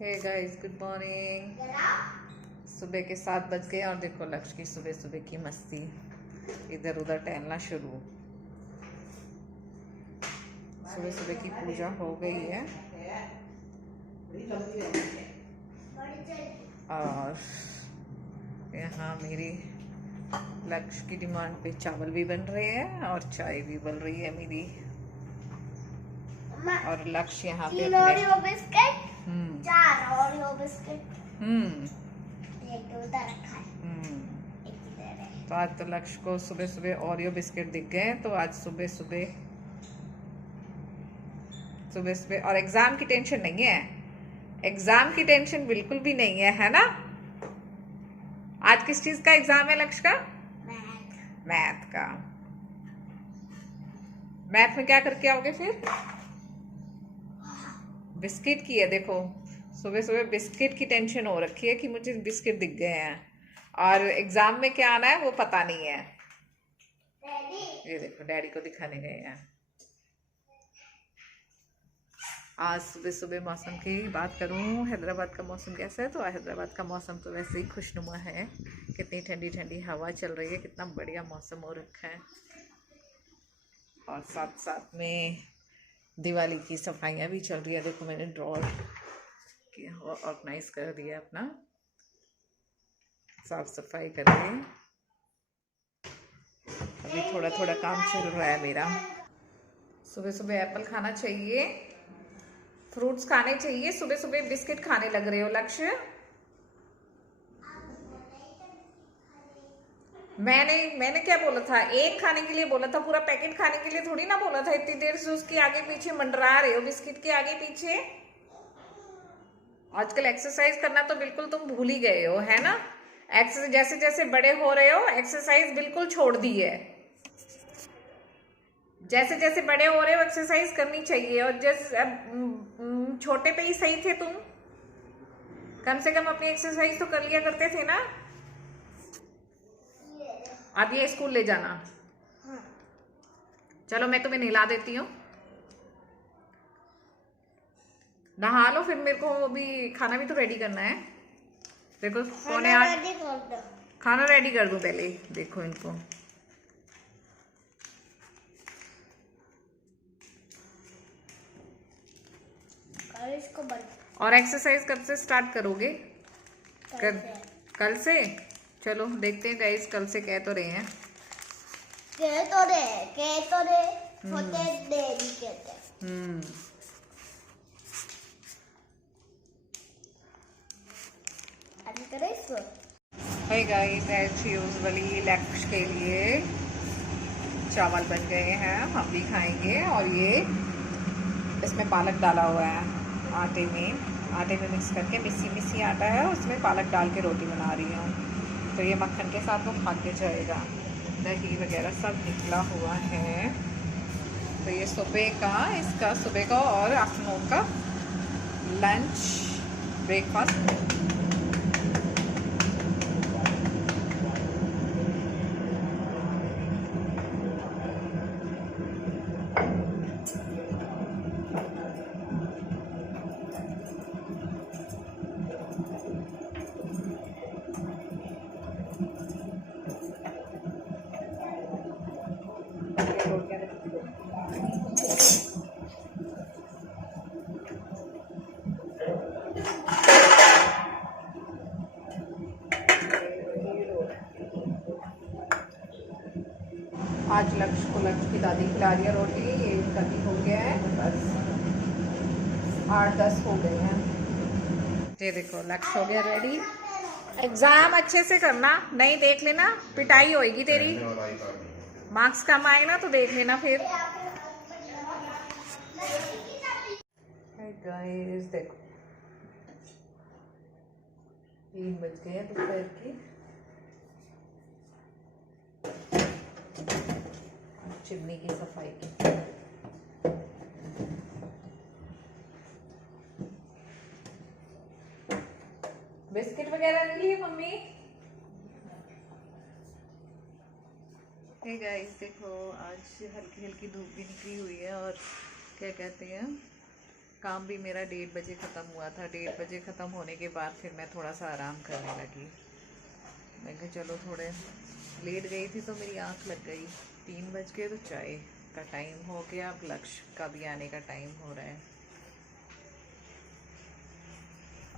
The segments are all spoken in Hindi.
Hey guys, good morning. सुबह के 7 बज गए और देखो लक्ष्य की सुबह सुबह की मस्ती, इधर उधर टहलना शुरू। सुबह सुबह की पूजा हो गई है और यहाँ मेरी लक्ष्य की डिमांड पे चावल भी बन रहे हैं और चाय भी बन रही है मेरी। और लक्ष्य यहाँ पे ओरियो बिस्किट, 4 ओरियो बिस्किट, एक उधर रखा है, एक इधर है। तो आज तो लक्ष्य को सुबह सुबह ओरियो बिस्किट दिख गए, तो आज सुबह सुबह और एग्जाम की टेंशन नहीं है, एग्जाम की टेंशन बिल्कुल भी नहीं है ना। आज किस चीज का एग्जाम है लक्ष्य का? मैथ का। मैथ में क्या करके आओगे फिर? बिस्किट की है। देखो सुबह सुबह बिस्किट की टेंशन हो रखी है कि मुझे बिस्किट दिख गए हैं, और एग्जाम में क्या आना है वो पता नहीं है। ये देखो डैडी को दिखाने गए हैं। आज सुबह सुबह मौसम की बात करूं, हैदराबाद का मौसम कैसा है? तो हैदराबाद का मौसम तो वैसे ही खुशनुमा है। कितनी ठंडी ठंडी हवा चल रही है, कितना बढ़िया मौसम हो रखा है। और साथ साथ में दिवाली की सफाइयाँ भी चल रही है। देखो मैंने ड्रॉर ऑर्गेनाइज कर दिया, अपना साफ सफाई करके अभी थोड़ा थोड़ा काम चल रहा है मेरा। सुबह सुबह एप्पल खाना चाहिए, फ्रूट्स खाने चाहिए। सुबह सुबह बिस्किट खाने लग रहे हो लक्ष्य? मैंने क्या बोला था? एक खाने के लिए बोला था, पूरा पैकेट खाने के लिए थोड़ी ना बोला था। इतनी देर से उसके आगे पीछे मंडरा रहे हो, बिस्किट के आगे पीछे। आजकल एक्सरसाइज करना तो बिल्कुल तुम भूल ही गए हो, है ना। एक्सरसाइज जैसे जैसे बड़े हो रहे हो एक्सरसाइज बिल्कुल छोड़ दी है। जैसे जैसे बड़े हो रहे हो एक्सरसाइज करनी चाहिए। और जैसे छोटे पे ही सही थे तुम, कम से कम अपनी एक्सरसाइज तो कर लिया करते थे ना। अब ये स्कूल ले जाना। चलो मैं तुम्हें नहला देती हूँ, नहा लो, फिर मेरे को भी खाना भी तो रेडी करना है। देखो पौने 8, खाना रेडी कर दूं पहले। देखो इनको इसको और एक्सरसाइज कब से स्टार्ट करोगे? कल से। चलो देखते हैं गाइस, कल से कह तो रहे हैं। होते देरी कहते। हाय गाइस, एज यूजुअली लक्ष्य के लिए चावल बन गए हैं, हम भी खाएंगे। और ये इसमें पालक डाला हुआ है आटे में मिक्स करके, मिस्सी मिस्सी आटा है, उसमें पालक डाल के रोटी बना रही हूँ। तो ये मक्खन के साथ वो खा के जाएगा। दही वगैरह सब निकला हुआ है। तो ये इसका सुबह का और आफ्टरनून का लंच ब्रेकफास्ट। आज लक्ष्य की दादी खिला रही है रोटी। ये इनका भी हो गया है, बस 8-10 हो गए हैं। ये देखो लक्ष्य हो गया रेडी। एग्जाम अच्छे से करना, नहीं देख लेना पिटाई होएगी तेरी। मार्क्स कम आए ना तो देख लेना फिर। गाइस देखो 3 बज गए हैं दोपहर की। चिमनी की सफाई की। बिस्किट वगैरह नहीं लिए मम्मी? हे गाइस देखो आज हल्की हल्की धूप भी निकली हुई है, और क्या कहते हैं काम भी मेरा 1:30 बजे ख़त्म हुआ था। 1:30 बजे ख़त्म होने के बाद फिर मैं थोड़ा सा आराम करने लगी। मैं कहा चलो थोड़े लेट गई थी तो मेरी आँख लग गई। 3 बज गए तो चाय का टाइम हो गया। अब लक्ष्य का भी आने का टाइम हो रहा है।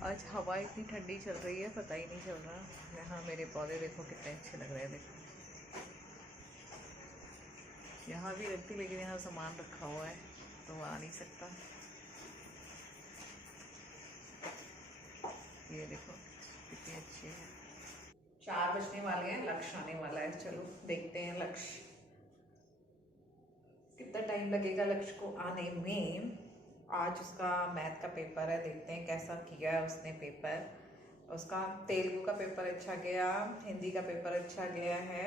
आज हवा इतनी ठंडी चल रही है, पता ही नहीं चल रहा। यहाँ मेरे पौधे देखो कितने अच्छे लग रहे हैं। देखो यहाँ भी रखती, लेकिन यहाँ सामान रखा हुआ है तो वो आ नहीं सकता। ये देखो कितनी अच्छी है। 4 बजने वाले हैं, लक्ष्य आने वाला है। चलो देखते हैं लक्ष्य कितना टाइम लगेगा लक्ष्य को आने में। आज उसका मैथ का पेपर है, देखते हैं कैसा किया है उसने पेपर। उसका तेलुगु का पेपर अच्छा गया, हिंदी का पेपर अच्छा गया है।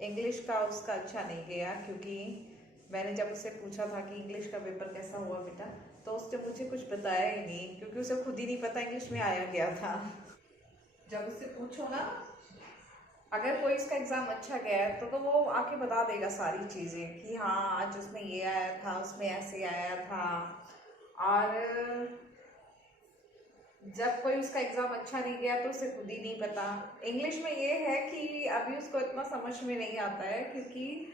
इंग्लिश का उसका अच्छा नहीं गया, क्योंकि मैंने जब उससे पूछा था कि इंग्लिश का पेपर कैसा हुआ बेटा, तो उसने मुझे कुछ बताया ही नहीं, क्योंकि उसे खुद ही नहीं पता इंग्लिश में आया गया था। जब उससे पूछो ना, अगर कोई इसका एग्ज़ाम अच्छा गया है तो वो आके बता देगा सारी चीज़ें कि हाँ आज उसमें ये आया था, उसमें ऐसे आया था। और जब कोई उसका एग्ज़ाम अच्छा नहीं गया तो उसे खुद ही नहीं पता। इंग्लिश में ये है कि अभी उसको इतना समझ में नहीं आता है, क्योंकि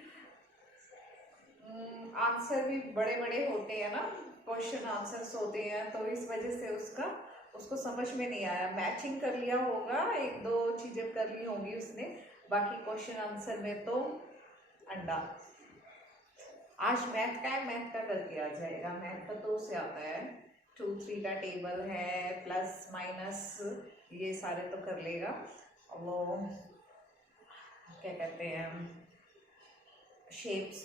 आंसर भी बड़े बड़े होते हैं ना, क्वेश्चन आंसर्स होते हैं, तो इस वजह से उसको समझ में नहीं आया। मैचिंग कर लिया होगा, 1-2 चीज़ें कर ली होंगी उसने, बाकी क्वेश्चन आंसर में तो अंडा। आज मैथ का है, मैथ का करके आ जाएगा। मैथ का तो उसे आता है, 2-3 का टेबल है, प्लस माइनस ये सारे तो कर लेगा। वो क्या कहते हैं, शेप्स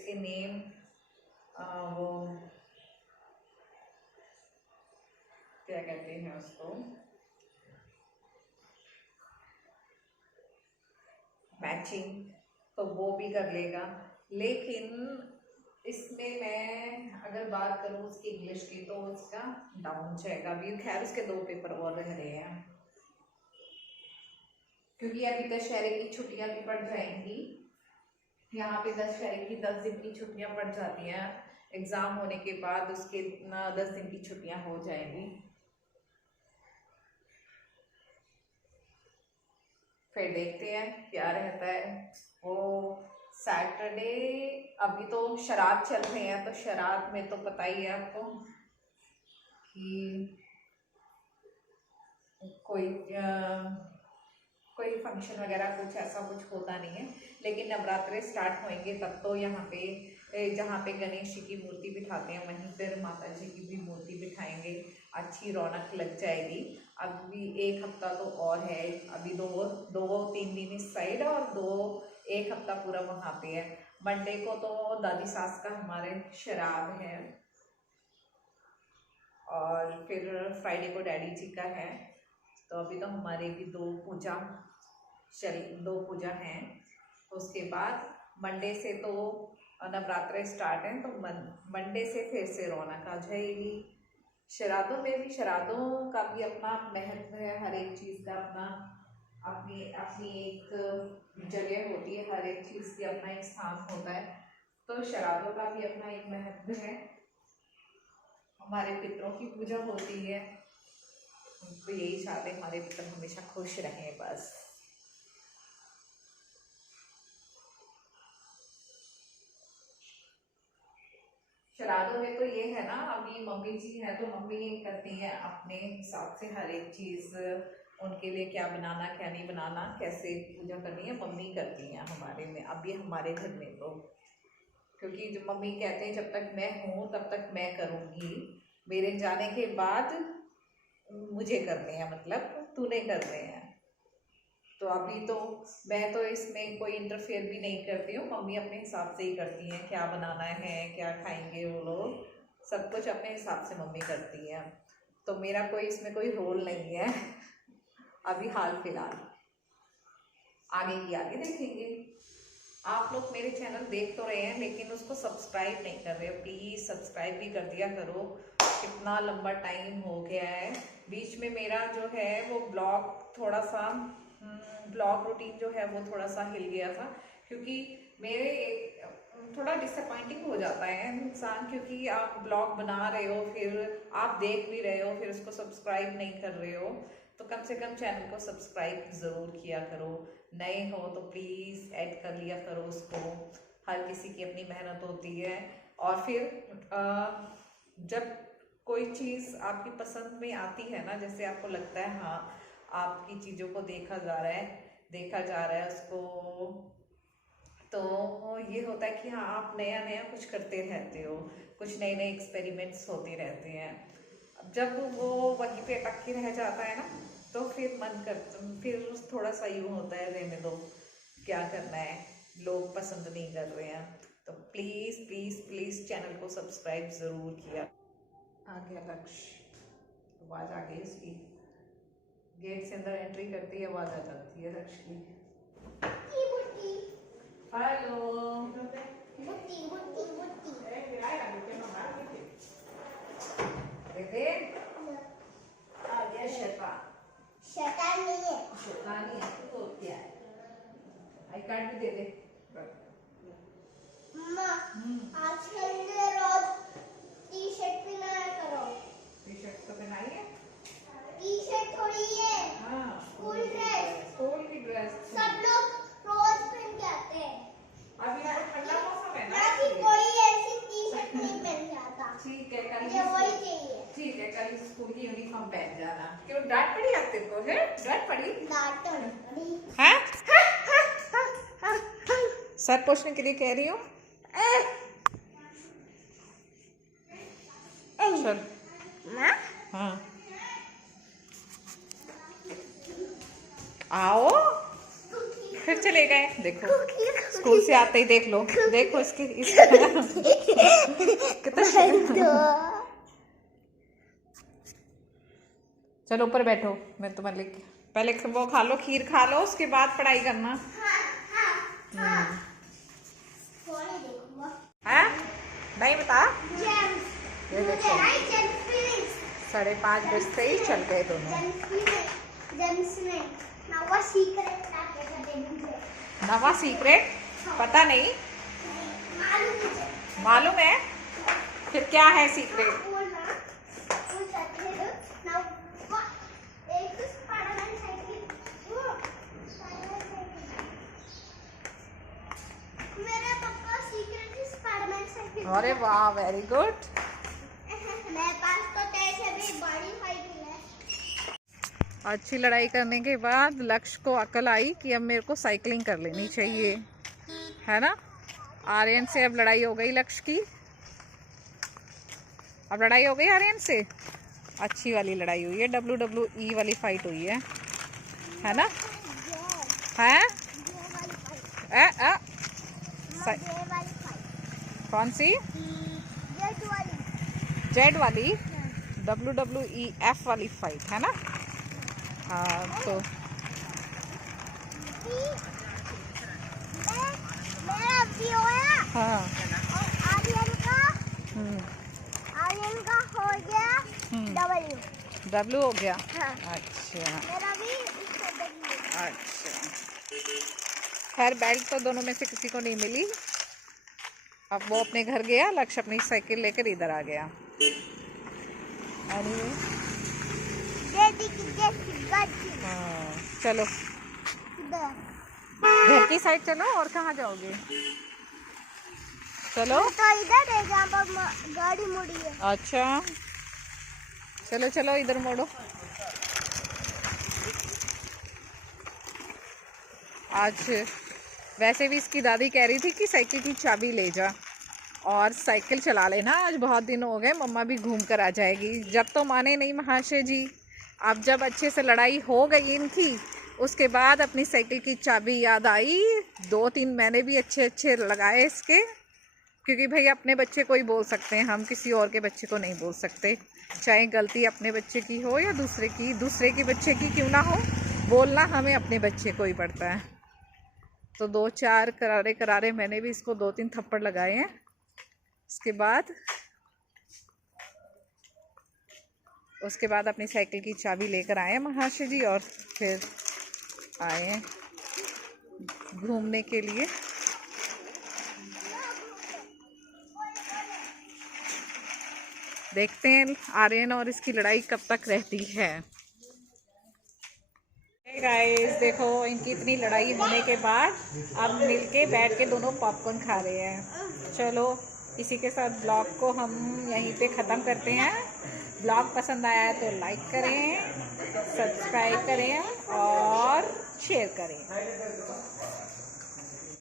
के नेम, वो क्या कहते हैं उसको, मैचिंग, तो वो भी कर लेगा। लेकिन इसमें मैं अगर बात करूँ उसकी इंग्लिश की, तो उसका डाउन जाएगा। अभी खैर उसके 2 पेपर और रह रहे हैं, क्योंकि अभी दशहरे की छुट्टियां भी पड़ जाएंगी। यहाँ पे दशहरे की 10 दिन की छुट्टियां पड़ जाती हैं। एग्ज़ाम होने के बाद उसके 10 दिन की छुट्टियां हो जाएंगी। फिर देखते हैं क्या रहता है। वो सैटरडे, अभी तो शराब चल रहे हैं, तो शराब में तो पता ही है आपको कि कोई फंक्शन वगैरह कुछ ऐसा कुछ होता नहीं है। लेकिन नवरात्रे स्टार्ट होंगे तब तो यहाँ पे जहाँ पे गणेश जी की मूर्ति बिठाते हैं, वहीं पर माता जी की भी मूर्ति बिठाएंगे। अच्छी रौनक लग जाएगी। अभी 1 हफ्ता तो और है। अभी 2-3 दिन इस साइड और 1 हफ्ता पूरा वहाँ पे है। मंडे को तो दादी सास का हमारे श्राद्ध है, और फिर फ्राइडे को डैडी जी का है। तो अभी तो हमारे भी 2 पूजा हैं। उसके बाद मंडे से तो नवरात्रे स्टार्ट हैं, तो मंडे से फिर से रौनक आ जाएगी। श्राद्धों में भी, श्राद्धों का भी अपना महत्व है। हर एक चीज़ का अपना अपनी अपनी एक जगह होती है, हर एक चीज़ की अपना एक स्थान होता है। तो श्राद्धों का भी अपना एक महत्व है। हमारे पितरों की पूजा होती है, तो यही चाहते हैं हमारे पितर हमेशा खुश रहें बस। श्राद्धों में तो ये है ना, अभी मम्मी जी हैं तो मम्मी ये करती हैं अपने हिसाब से हर एक चीज़, उनके लिए क्या बनाना क्या नहीं बनाना, कैसे पूजा करनी है, मम्मी करती हैं हमारे में। अभी हमारे घर में तो, क्योंकि जब मम्मी कहते हैं जब तक मैं हूँ तब तक मैं करूँगी, मेरे जाने के बाद मुझे करने हैं, मतलब तूने करने हैं। तो अभी तो मैं तो इसमें कोई इंटरफेयर भी नहीं करती हूँ। मम्मी अपने हिसाब से ही करती हैं, क्या बनाना है, क्या खाएंगे वो लोग, सब कुछ अपने हिसाब से मम्मी करती हैं। तो मेरा कोई इसमें कोई रोल नहीं है अभी हाल फिलहाल। आगे की आगे देखेंगे। आप लोग मेरे चैनल देख तो रहे हैं, लेकिन उसको सब्सक्राइब नहीं कर रहे। प्लीज़ सब्सक्राइब भी कर दिया करो। कितना लंबा टाइम हो गया है। बीच में मेरा जो है वो ब्लॉग रूटीन जो है वो थोड़ा सा हिल गया था, क्योंकि मेरे थोड़ा डिसअपॉइंटिंग हो जाता है इंसान, क्योंकि आप ब्लॉग बना रहे हो, फिर आप देख भी रहे हो, फिर उसको सब्सक्राइब नहीं कर रहे हो। तो कम से कम चैनल को सब्सक्राइब जरूर किया करो। नए हो तो प्लीज ऐड कर लिया करो उसको। हर किसी की अपनी मेहनत होती है। और फिर जब कोई चीज आपकी पसंद में आती है ना, जैसे आपको लगता है हाँ आपकी चीजों को देखा जा रहा है उसको, तो ये होता है कि हाँ आप नया नया कुछ करते रहते हो, कुछ नए नए एक्सपेरिमेंट्स होते रहते हैं। अब जब वो वहीं पे अटक के रह जाता है ना, तो फिर मन करता, फिर थोड़ा सा यूँ होता है रहने दो, क्या करना है, लोग पसंद नहीं कर रहे हैं। तो प्लीज़ प्लीज़ प्लीज़ चैनल को सब्सक्राइब ज़रूर किया। आ गया लक्ष्य, आवाज़ आ गई उसकी, गेट से अंदर एंट्री करती है आवाज़ आ जाती है लक्ष्य की। हेलो बेटे, आ गया शैतान। शैतान नहीं है, शैतानी है तो क्या है, आई कार्ड भी दे दे। मम्मा आजकल रोज टी शर्ट पहनाया करो। टी शर्ट तो पहनाई है, टी शर्ट थोड़ी है, हाँ स्कूल ड्रेस, स्कूल की ड्रेस। सब लोग रोज पहन के आते हैं। अभी तो ठंडा मौसम है ना, बाकी कोई ऐसी टी शर्ट नहीं पहन के आता। ठीक है कल मुझे वही चाहिए। ठीक है कल स्कूल की यूनिफॉर्म पहन जाना। क्यों डांट पड़ी आप तेरे को, है डांट पड़ी? डांट तो नहीं पड़ी। हैं? सर पूछने के लिए कह रही हूँ। चल माँ हाँ आओ, फिर चले गए। देखो स्कूल से आते ही देख लो, देखो इसके कितना। चलो ऊपर बैठो, मैं तुम्हें लिख, पहले वो खा लो, खीर खा लो, उसके बाद पढ़ाई करना है। नहीं बता, ये देखो 5:30 बजते ही चल गए दोनों। नवा सीक्रेट पता नहीं, मालूम है, फिर क्या है सीक्रेट? अरे वाह वेरी गुड। मेरे पास तो तेरे से भी बड़ी साइकिल है। अच्छी लड़ाई करने के बाद लक्ष्य को अकल आई कि अब मेरे को साइकिलिंग कर लेनी चाहिए, है ना। आर्यन से अब लड़ाई हो गई लक्ष्य की, अब लड़ाई हो गई आर्यन से, अच्छी वाली लड़ाई हुई है, WWE वाली फाइट हुई है ना। है कौन सी? जेड वाली WWEF वाली फाइट है ना। हाँ तो मेरा भी होया। हाँ और आर्यन का हो गया W हो गया। हाँ। अच्छा मेरा भी इससे W। अच्छा, खैर बेल्ट तो दोनों में से किसी को नहीं मिली। अब वो अपने घर गया, लक्ष्य अपनी साइकिल लेकर इधर आ गया। हाँ चलो घर की साइड चलो, और कहाँ जाओगे? चलो तो इधर है जहाँ पर गाड़ी मुड़ी है। अच्छा चलो चलो इधर मोड़ो। आज वैसे भी इसकी दादी कह रही थी कि साइकिल की चाबी ले जा और साइकिल चला लेना, आज बहुत दिन हो गए, मम्मा भी घूम कर आ जाएगी। जब तो माने नहीं महाशय जी। अब जब अच्छे से लड़ाई हो गई इनकी, उसके बाद अपनी साइकिल की चाबी याद आई। 2-3 महीने भी अच्छे अच्छे लगाए इसके, क्योंकि भाई अपने बच्चे को ही बोल सकते हैं हम, किसी और के बच्चे को नहीं बोल सकते। चाहे गलती अपने बच्चे की हो या दूसरे की बच्चे की क्यों ना हो, बोलना हमें अपने बच्चे को ही पड़ता है। तो 2-4 करारे मैंने भी इसको 2-3 थप्पड़ लगाए हैं। उसके बाद अपनी साइकिल की चाबी लेकर आए हैं महाशय जी, और फिर आए हैं घूमने के लिए। देखते हैं आर्यन और इसकी लड़ाई कब तक रहती है। गाइस देखो, इनकी इतनी लड़ाई होने के बाद अब मिलके बैठ के दोनों पॉपकॉर्न खा रहे हैं। चलो इसी के साथ ब्लॉग को हम यहीं पे ख़त्म करते हैं। ब्लॉग पसंद आया है तो लाइक करें, सब्सक्राइब करें और शेयर करें।